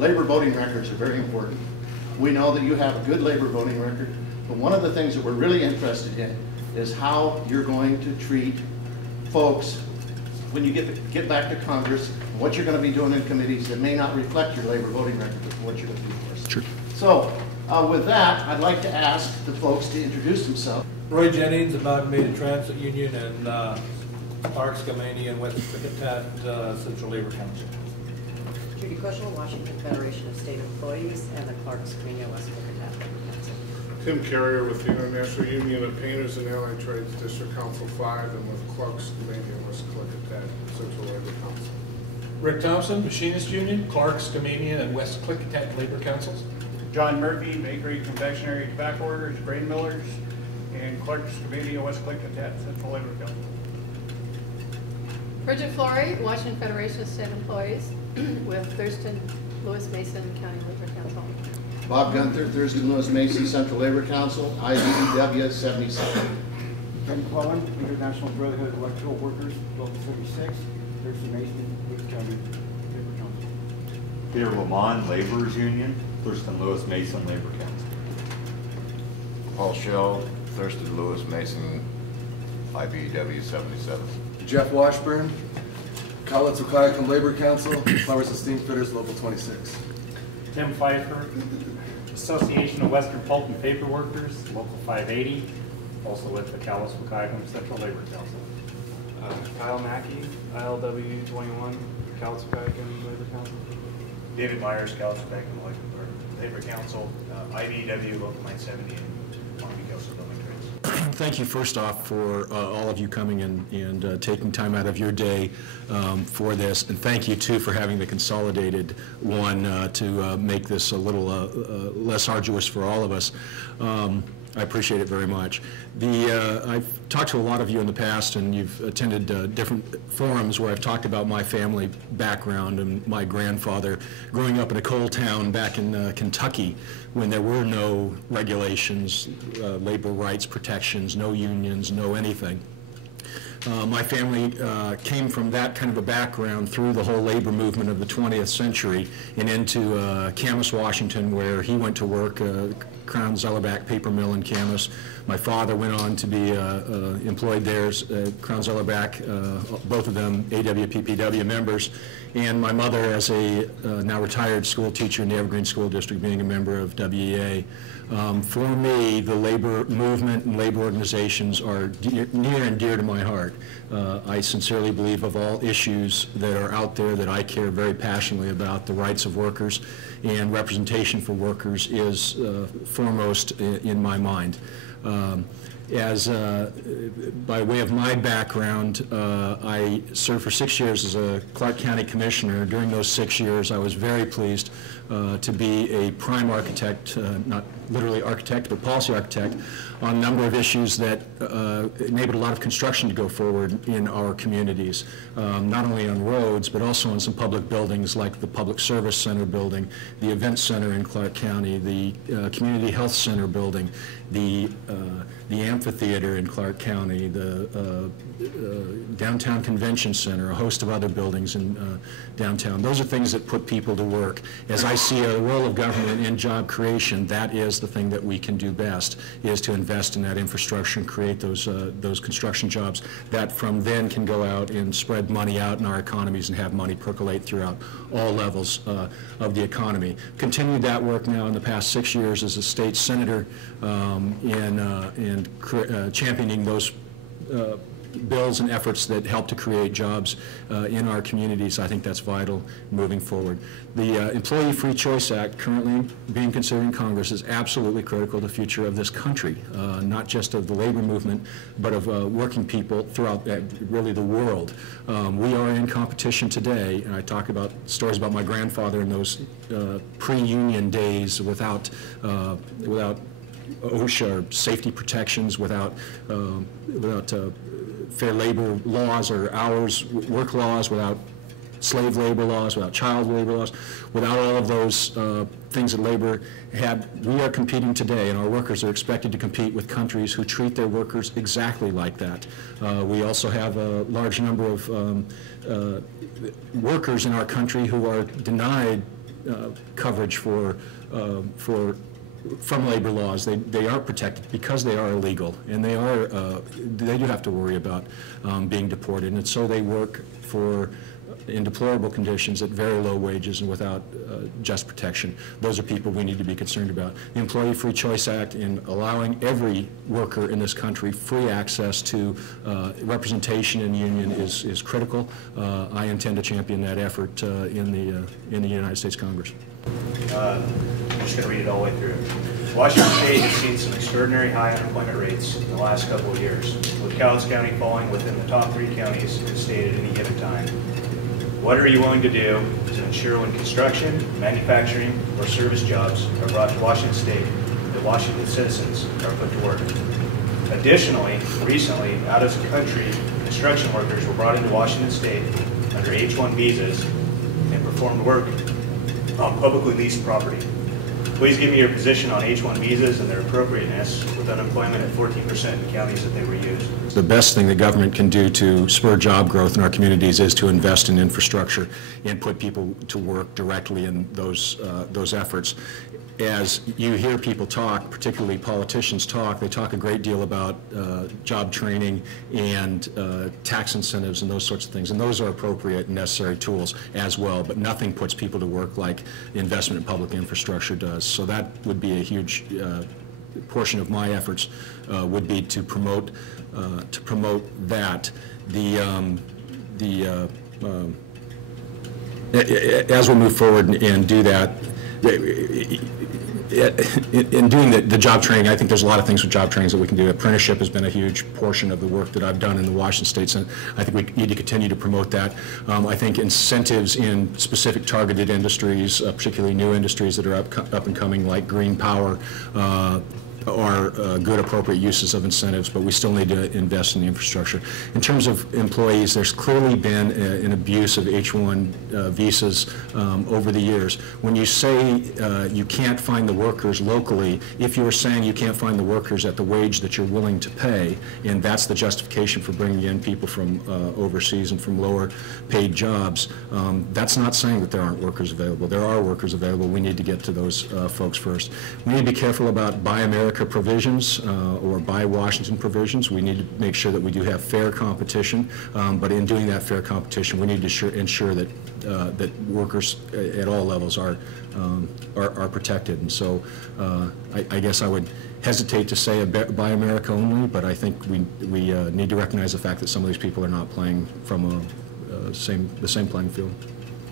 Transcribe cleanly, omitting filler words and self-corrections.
labor voting records are very important. We know that you have a good labor voting record, but one of the things that we're really interested in is how you're going to treat folks when you get back to Congress, what you're going to be doing in committees that may not reflect your labor voting record, but what you're going to do for us. Sure. So with that, I'd like to ask the folks to introduce themselves. Roy Jennings, Amalgamated Transit Union, and Clark Skamania and West Klickitat Central Labor Council. Judy Cushel, Washington Federation of State Employees, and the Clark Skamania West Klickitat Labor Council. Tim Carrier with the International Union of Painters and Allied Trades, District Council 5, and with Clark Skamania West Klickitat Central Labor Council. Rick Thompson, Machinist Union, Clark Skamania and West Klickitat Labor Councils. John Murphy, Bakery, Confectionery, Tobacco Orders, Grain Millers, and Clark Skamania West Klickitat Central Labor Council. Bridget Flory, Washington Federation of State Employees with Thursdton Lewis Mason County Labor Council. Bob Gunther, Thursdton Lewis Mason Central Labor Council, IBEW 77. Ken Clellan, International Brotherhood of Electrical Workers, Local 36, Thurston Mason, Lewis County Labor Council. Peter Lamont, Laborers Union, Thurston Lewis Mason Labor Council. Paul Schell, Thurston Lewis Mason, IBEW 77. Jeff Washburn, Cowlitz Wahkiakum Labor Council, Flowers and Steam Fitters, Local 26. Tim Pfeiffer, Association of Western Pulp and Paper Workers, Local 580, also with the Cowlitz Wahkiakum Central Labor Council. Kyle Mackey, ILW 21, Cowlitz Wahkiakum Labor Council. David Myers, Cowlitz Wahkiakum Labor Council, IBEW Local 970, and Long Beach Coastal Building Trades. Thank you first off for all of you coming and taking time out of your day for this, and thank you too for having the consolidated one to make this a little less arduous for all of us. I appreciate it very much. I've talked to a lot of you in the past, and you've attended different forums where I've talked about my family background and my grandfather growing up in a coal town back in Kentucky when there were no regulations, labor rights protections, no unions, no anything. My family came from that kind of a background through the whole labor movement of the 20th century and into Camas, Washington, where he went to work, Crown Zellerback paper mill in Camas. My father went on to be employed there, Crown Zellerback, both of them AWPPW members, and my mother as a now retired school teacher in the Evergreen School District, being a member of WEA. For me, the labor movement and labor organizations are near and dear to my heart. I sincerely believe of all issues that are out there that I care very passionately about, the rights of workers and representation for workers is foremost in my mind. By way of my background, I served for 6 years as a Clark County Commissioner. During those 6 years, I was very pleased to be a prime architect, not literally architect, but policy architect, on a number of issues that enabled a lot of construction to go forward in our communities, not only on roads, but also on some public buildings like the Public Service Center building, the Event Center in Clark County, the Community Health Center building, the amphitheater in Clark County, the Downtown Convention Center, a host of other buildings in downtown. Those are things that put people to work. As I see a role of government in job creation, that is the thing that we can do best, is to invest in that infrastructure and create those construction jobs that from then can go out and spread money out in our economies and have money percolate throughout all levels of the economy. Continued that work now in the past 6 years as a state senator in championing those bills and efforts that help to create jobs in our communities. I think that's vital moving forward. The Employee Free Choice Act, currently being considered in Congress, is absolutely critical to the future of this country, not just of the labor movement, but of working people throughout really the world. We are in competition today, and I talk about stories about my grandfather in those pre-union days without OSHA or safety protections, without fair labor laws or hours work laws, without slave labor laws, without child labor laws, without all of those things that labor had. We are competing today, and our workers are expected to compete with countries who treat their workers exactly like that. We also have a large number of workers in our country who are denied coverage from labor laws. They are protected because they are illegal, and they do have to worry about being deported, and so they work in deplorable conditions at very low wages and without just protection. Those are people we need to be concerned about. The Employee Free Choice Act, in allowing every worker in this country free access to representation in the union, is critical. I intend to champion that effort in the United States Congress. I'm just going to read it all the way through. Washington State has seen some extraordinary high unemployment rates in the last couple of years, with Cowlitz County falling within the top 3 counties in the state at any given time. What are you willing to do to ensure when construction, manufacturing, or service jobs are brought to Washington State that Washington citizens are put to work? Additionally, recently, out-of-country construction workers were brought into Washington State under H-1 visas and performed work on publicly leased property. Please give me your position on H-1 visas and their appropriateness with unemployment at 14% in counties that they were used. The best thing the government can do to spur job growth in our communities is to invest in infrastructure and put people to work directly in those efforts. As you hear people talk, particularly politicians talk, they talk a great deal about job training and tax incentives and those sorts of things, and those are appropriate and necessary tools as well, but nothing puts people to work like investment in public infrastructure does. So that would be a huge portion of my efforts would be to promote that. As we move forward and do that, in doing the job training, I think there's a lot of things with job trainings that we can do. Apprenticeship has been a huge portion of the work that I've done in the Washington State Senate. I think we need to continue to promote that. I think incentives in specific targeted industries, particularly new industries that are up and coming, like green power, are good, appropriate uses of incentives, but we still need to invest in the infrastructure. In terms of employees, there's clearly been an abuse of H-1 visas over the years. When you say you can't find the workers locally, if you were saying you can't find the workers at the wage that you're willing to pay, and that's the justification for bringing in people from overseas and from lower paid jobs, that's not saying that there aren't workers available. There are workers available. We need to get to those folks first. We need to be careful about Buy America provisions or Buy Washington provisions. We need to make sure that we do have fair competition, but in doing that fair competition, we need to ensure that that workers at all levels are protected. And so I guess I would hesitate to say Buy America only, but I think we need to recognize the fact that some of these people are not playing from the same playing field.